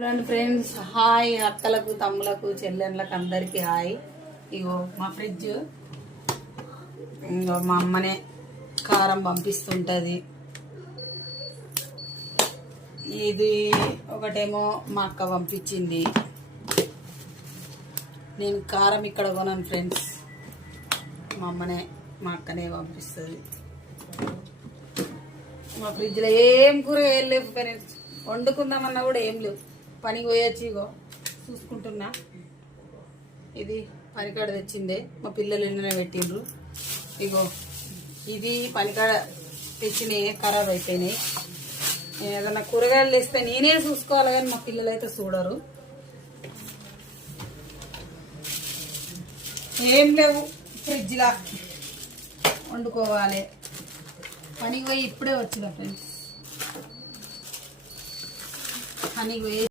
చూడండి friends, hi అక్కలకు తమ్ములకు చెల్లెళ్ళకు అందరికీ hi. ఇగో మా ఫ్రిడ్జ్, ఇంకో మా అమ్మనే కారం పంపిస్తుంటుంది. ఇది ఒకటేమో మా అక్క పంపించింది. నేను కారం ఇక్కడ కొనను ఫ్రెండ్స్, మా అమ్మనే మా అక్కనే పంపిస్తుంది. మా ఫ్రిడ్జ్లో ఏం కూరగాయలు లేవు ఫ్రెండ్స్, వండుకుందామన్నా కూడా ఏం లేవు. పనికి పోయొచ్చి ఇగో చూసుకుంటున్నా. ఇది పనికాడ తెచ్చిందే, మా పిల్లలు నిన్ననే పెట్టిండ్రు. ఇగో ఇది పనికాడ తెచ్చినాయి, ఖరాబ్ అయిపోయినాయి. నేను ఏదన్నా కూరగాయలు తెస్తే నేనే చూసుకోవాలి, కానీ మా పిల్లలు అయితే చూడరు. ఏం లేవు ఫ్రిడ్జ్లా, వండుకోవాలి. పనికి పోయి ఇప్పుడే వచ్చిన ఫ్రెండ్స్, పనికి పోయి